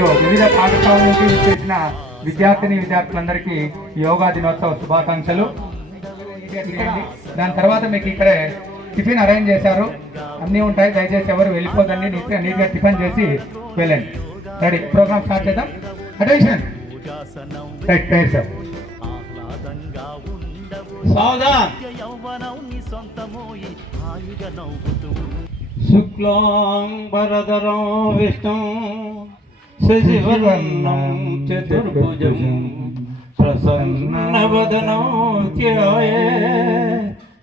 మరియు వివిధ పాఠశాలల నుంచి చేసిన విద్యార్థులందరికీ యోగా దినోత్సవ శుభాకాంక్షలు. దాని తర్వాత మీకు ఇక్కడే టిఫిన్ అరేంజ్ చేశారు, అన్నీ ఉంటాయి. దయచేసి ఎవరు వెళ్ళిపోదండి, నీట్గా టిఫిన్ చేసి వెళ్ళండి. రెడీ, ప్రోగ్రామ్ స్టార్ట్ చేద్దాం. అటెన్షన్, రైట్ పేరు సార్. శుక్లాంబరధరం విష్ణు శశివర్ణం చతుర్భుజం ప్రసన్నవదనం ధ్యాయే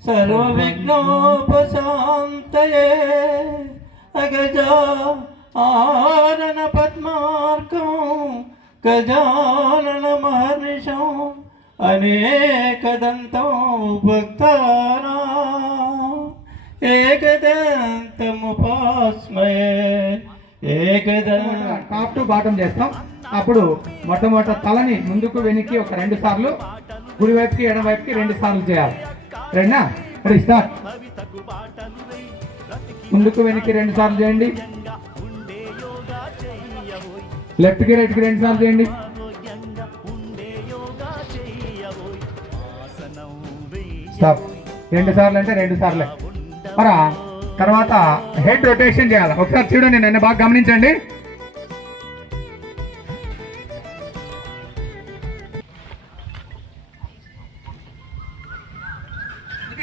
సర్వవిఘ్నోపశాంతయే అగజా ఆనన పద్మార్కం గజానన మహర్నిశం అనేకదంతం భక్తానాం ఏకదంతముపాస్మయే. టాప్ టు బాటమ్ చేస్తాం. అప్పుడు మొట్టమొదట తలని ముందుకు వెనక్కి ఒక 2 సార్లు, కుడివైపుకి ఎడమవైపుకి 2 సార్లు చేయాలి. రెండా? Ready, start. ముందుకు వెనక్కి 2 సార్లు చేయండి. లెఫ్ట్కి రైట్కి 2 సార్లు చేయండి. స్టాప్. 2 సార్లు అంటే 2 సార్లే. మరి తర్వాత హెడ్ రొటేషన్ చేయాలి. ఒకసారి చూడండి, నన్ను బాగా గమనించండి.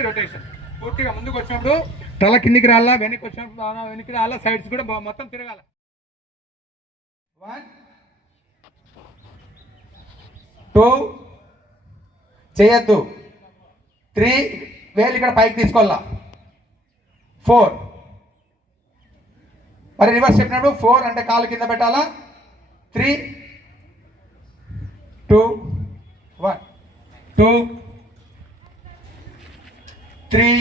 రొటేషన్ పూర్తిగా ముందుకు వచ్చినప్పుడు తల కిందికి రాలా, వెనక్కి వచ్చినప్పుడు వెనక్కి రాలా, సైడ్స్ కూడా మొత్తం తిరగాల. 1 2 చేయొద్దు. 3 వేలు ఇక్కడ పైకి తీసుకోవాలా. 4 మరి రివర్స్ చెప్పినప్పుడు 4 అంటే కాలు కింద పెట్టాలా. 3 2 1 2 3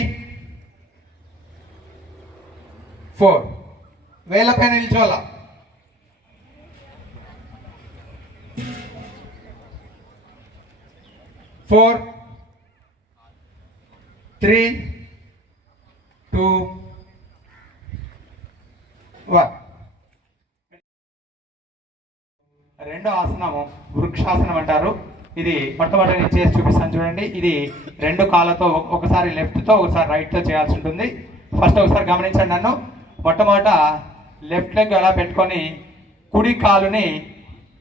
4 వేల పైన నిల్చోవాలా. 4 3 2 1. రెండో ఆసనము వృక్షాసనం అంటారు. ఇది మొట్టమొదటి నేను చేసి చూపిస్తాను చూడండి. ఇది 2 కాళ్ళతో ఒకసారి లెఫ్ట్తో ఒకసారి రైట్తో చేయాల్సి ఉంటుంది. ఫస్ట్ ఒకసారి గమనించండి నన్ను. మొట్టమొదట లెఫ్ట్ లెగ్ అలా పెట్టుకొని కుడి కాలుని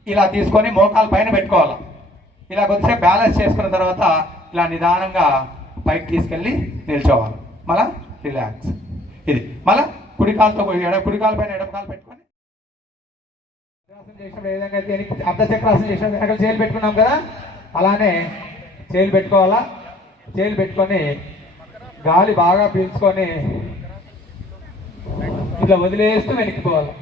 ఇలా తీసుకొని మోకాలు పైన పెట్టుకోవాలి. ఇలా కొద్దిసేపు బ్యాలెన్స్ చేసుకున్న తర్వాత ఇలా నిదానంగా పైకి తీసుకెళ్ళి నిల్చోవాలి. మళ్ళా రిలాక్స్. ఇది మళ్ళా కుడి కాలు పైన ఎడమ కాలు పెట్టుకొని చేసినప్పుడు ఏ విధంగా అయితే అర్ధచక్రాసనం చేసినప్పుడు వెనకాల చేతులు పెట్టుకున్నాం కదా, అలానే చేతులు పెట్టుకోవాలా. చేతులు పెట్టుకొని గాలి బాగా పీల్చుకొని ఇట్లా వదిలేస్తూ వెనక్కిపోవాలి.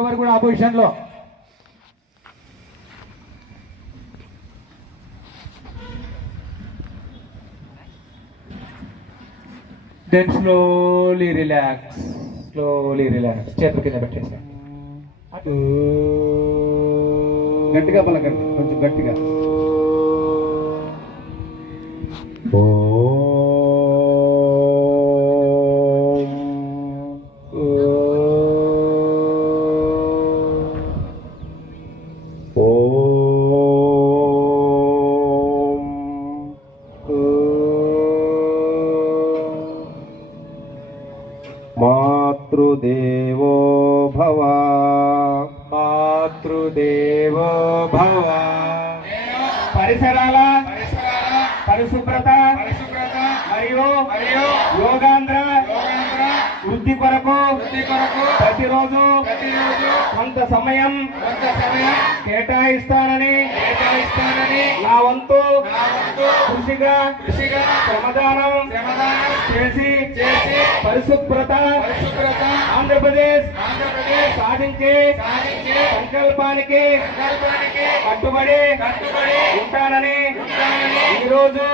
ఎవరు కూడా ఆపోజిషన్ లో దెన్ స్లోలీ రిలాక్స్. చేతుల కింద పెట్టేసి గట్టిగా పలకండి, కొంచెం గట్టిగా. మాతృదేవో భవ, మాతృదేవో భవ. పరిసరాల పరిశుభ్రత మరియు యోగాంధ్ర వృద్ధి కొరకు ప్రతిరోజు కొంత సమయం కేటాయిస్తానని నా వంతు కృషిగా శ్రమదానం చేసి పరిశుభ్రత ఆంధ్రప్రదేశ్ సాధించే సంకల్పానికి కట్టుబడి ఉంటానని ఈరోజు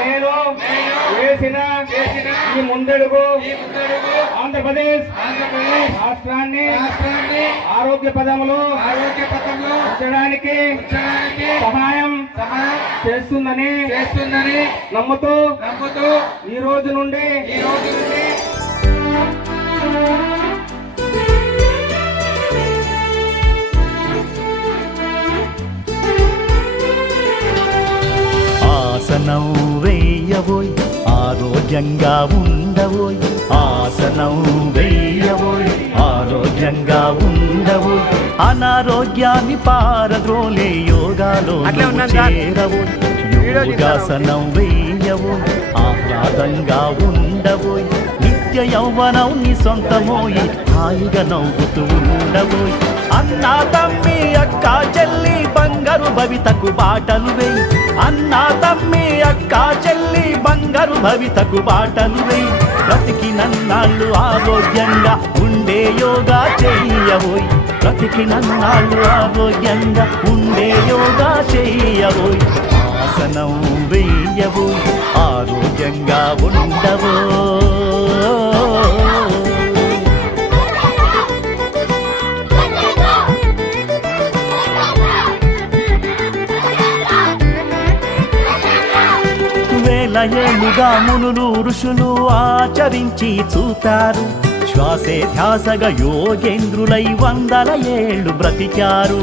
నేను వేసిన ఈ ముందడుగు ఆంధ్రప్రదేశ్ రాష్ట్రాన్ని ఆరోగ్య పదంలో ఉంచడానికి సహాయం చేస్తుందని నమ్ముతూ ఈ రోజు నుండి ఆసనం వేయబోయ్ ఆరోగ్యంగా ఉండబోయ్ ఆసనం వేయబోయ్ ఆరోగ్యంగా ఉండబోయ్ అనారోగ్యాన్ని పారద్రోలే యోగాలో చేరబోయ్ యోగాసనం వేయబోయ్ ఆహ్లాదంగా ఉండబోయ్ నిత్య యౌవనం నీ సొంతమోయి హాయిగా నవ్వుతూ ఉండబోయ్ అన్నా తమ్మి అక్క చెల్లి బంగారు భవితకు బాటలు వేయి అన్నా తమ్మి అక్క చెల్లి బంగారు భవితకు బాటలు వేయి బ్రతికినన్నాళ్ళు ఆరోగ్యంగా ఉండే యోగా చెయ్యబోయ్ బ్రతికినన్నాళ్ళు ఆరోగ్యంగా ఉండే యోగా చెయ్యబోయ్ ఆసనం వేయబోయ్ ఆరోగ్యంగా ఉండబోయ్ ఏళ్ళుగా మునులు ఋషులు ఆచరించి చూపారు శ్వాసే ధ్యాసగా యోగేంద్రులై 100 ఏళ్ళు బ్రతికారు